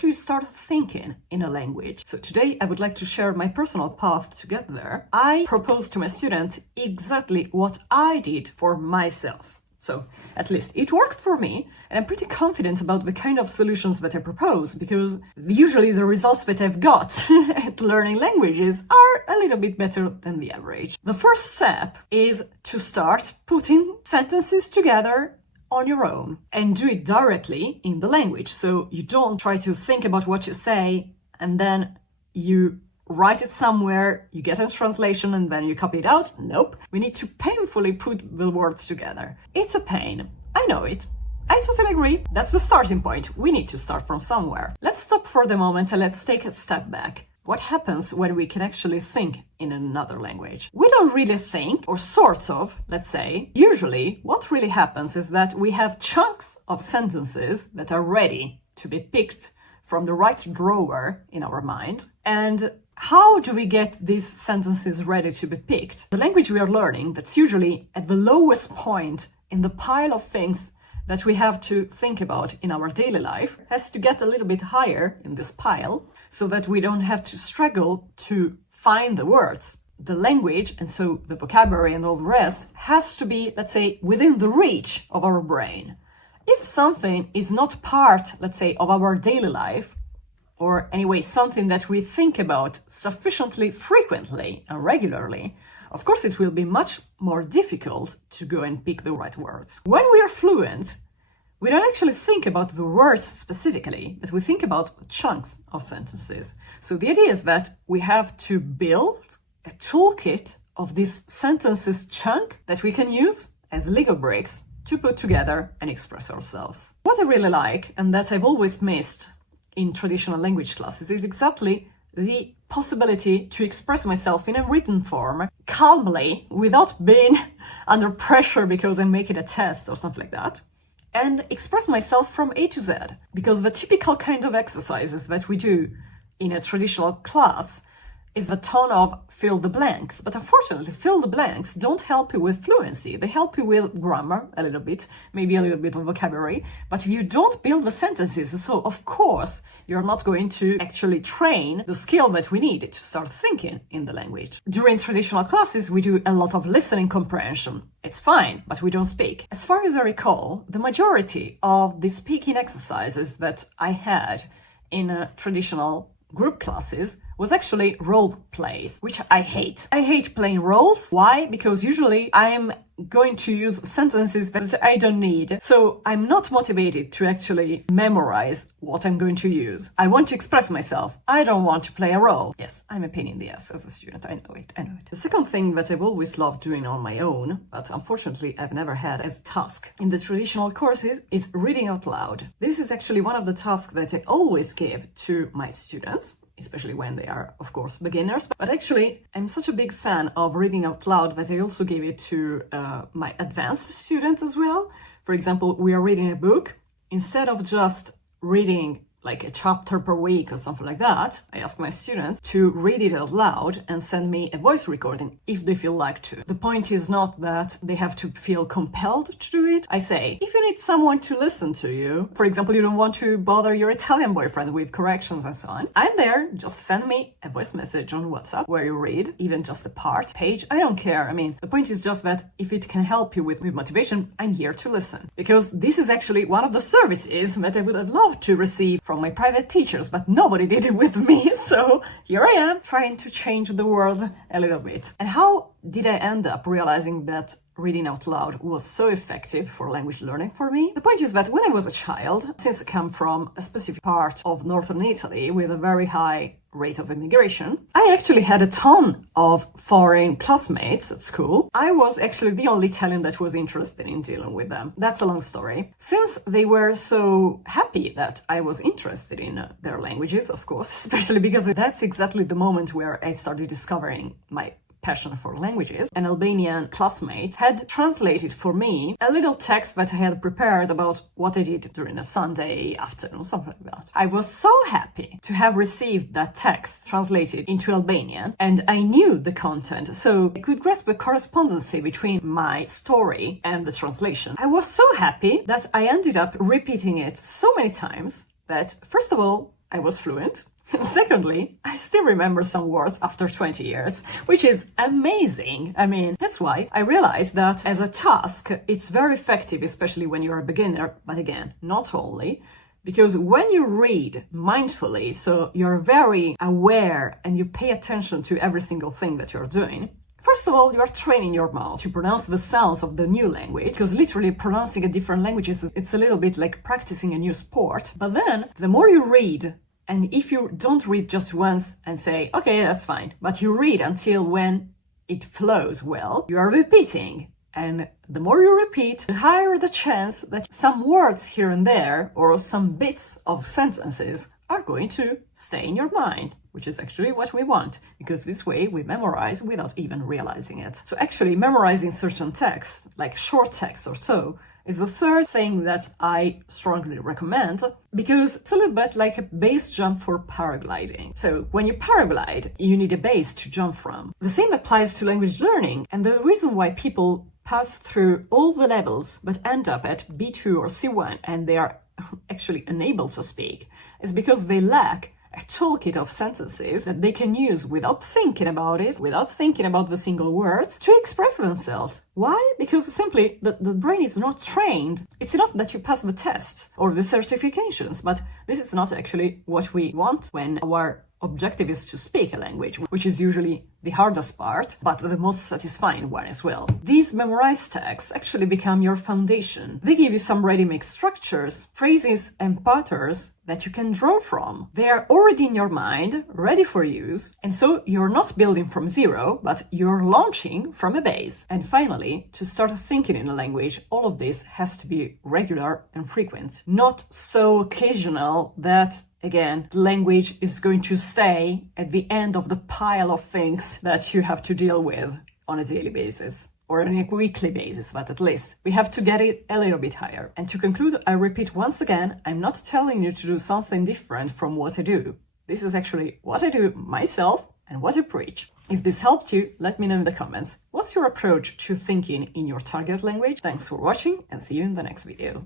do you start thinking in a language? So today I would like to share my personal path to get there. I propose to my student exactly what I did for myself. So at least it worked for me, and I'm pretty confident about the kind of solutions that I propose, because usually the results that I've got at learning languages are a little bit better than the average. The first step is to start putting sentences together on your own and do it directly in the language. So you don't try to think about what you say and then you write it somewhere, you get a translation and then you copy it out. Nope. We need to painfully put the words together. It's a pain. I know it. I totally agree. That's the starting point. We need to start from somewhere. Let's stop for the moment and let's take a step back. What happens when we can actually think in another language? We don't really think, or sort of, let's say. Usually, what really happens is that we have chunks of sentences that are ready to be picked from the right drawer in our mind. And how do we get these sentences ready to be picked? The language we are learning, that's usually at the lowest point in the pile of things that we have to think about in our daily life, has to get a little bit higher in this pile so that we don't have to struggle to find the words. The language, and so the vocabulary and all the rest, has to be, let's say, within the reach of our brain. If something is not part, let's say, of our daily life, or anyway, something that we think about sufficiently frequently and regularly, of course it will be much more difficult to go and pick the right words. When we are fluent, we don't actually think about the words specifically, but we think about chunks of sentences. So the idea is that we have to build a toolkit of this sentences chunk that we can use as Lego bricks to put together and express ourselves. What I really like, and that I've always missed in traditional language classes, is exactly the possibility to express myself in a written form calmly without being under pressure because I'm making a test or something like that, and express myself from A to Z. Because the typical kind of exercises that we do in a traditional class is the ton of fill the blanks. But unfortunately, fill the blanks don't help you with fluency. They help you with grammar a little bit, maybe a little bit of vocabulary, but you don't build the sentences. So of course, you're not going to actually train the skill that we need to start thinking in the language. During traditional classes, we do a lot of listening comprehension. It's fine, but we don't speak. As far as I recall, the majority of the speaking exercises that I had in traditional group classes was actually role plays, which I hate. I hate playing roles. Why? Because usually I'm going to use sentences that I don't need. So I'm not motivated to actually memorize what I'm going to use. I want to express myself. I don't want to play a role. Yes, I'm a pain in the ass as a student. I know it. The second thing that I've always loved doing on my own, but unfortunately I've never had as a task in the traditional courses, is reading out loud. This is actually one of the tasks that I always give to my students, especially when they are, of course, beginners. But actually, I'm such a big fan of reading out loud that I also give it to my advanced students as well. For example, we are reading a book. Instead of just reading like a chapter per week or something like that, I ask my students to read it out loud and send me a voice recording if they feel like to. The point is not that they have to feel compelled to do it. I say, if you need someone to listen to you, for example, you don't want to bother your Italian boyfriend with corrections and so on, I'm there. Just send me a voice message on WhatsApp where you read, even just a part, page. I don't care. I mean, the point is just that if it can help you with motivation, I'm here to listen. Because this is actually one of the services that I would have loved to receive from my private teachers, but nobody did it with me. So here I am trying to change the world a little bit. And how did I end up realizing that reading out loud was so effective for language learning for me? The point is that when I was a child, since I come from a specific part of northern Italy with a very high rate of immigration, I actually had a ton of foreign classmates at school. I was actually the only Italian that was interested in dealing with them. That's a long story. Since they were so happy that I was interested in their languages, of course, especially because that's exactly the moment where I started discovering my passion for languages, an Albanian classmate had translated for me a little text that I had prepared about what I did during a Sunday afternoon, something like that. I was so happy to have received that text translated into Albanian, and I knew the content, so I could grasp the correspondence between my story and the translation. I was so happy that I ended up repeating it so many times that, first of all, I was fluent. Secondly, I still remember some words after 20 years, which is amazing. I mean, that's why I realized that as a task, it's very effective, especially when you're a beginner, but again, not only. Because when you read mindfully, so you're very aware and you pay attention to every single thing that you're doing, first of all, you are training your mouth to pronounce the sounds of the new language, because literally pronouncing a different language it's a little bit like practicing a new sport. But then, the more you read, and if you don't read just once and say, okay, that's fine, but you read until when it flows well, you are repeating. And the more you repeat, the higher the chance that some words here and there, or some bits of sentences, are going to stay in your mind, which is actually what we want, because this way we memorize without even realizing it. So actually memorizing certain texts, like short texts or so, is the third thing that I strongly recommend, because it's a little bit like a base jump for paragliding. So when you paraglide, you need a base to jump from. The same applies to language learning, and the reason why people pass through all the levels but end up at B2 or C1 and they are actually unable to speak is because they lack a toolkit of sentences that they can use without thinking about it, without thinking about the single words, to express themselves. Why? Because simply the brain is not trained. It's enough that you pass the tests or the certifications, but this is not actually what we want when our objective is to speak a language, which is usually the hardest part, but the most satisfying one as well. These memorized texts actually become your foundation. They give you some ready-made structures, phrases, and patterns that you can draw from. They are already in your mind, ready for use, and so you're not building from zero, but you're launching from a base. And finally, to start thinking in a language, all of this has to be regular and frequent, not so occasional that again, the language is going to stay at the end of the pile of things that you have to deal with on a daily basis or on a weekly basis, but at least we have to get it a little bit higher. And to conclude, I repeat once again, I'm not telling you to do something different from what I do. This is actually what I do myself and what I preach. If this helped you, let me know in the comments. What's your approach to thinking in your target language? Thanks for watching and see you in the next video.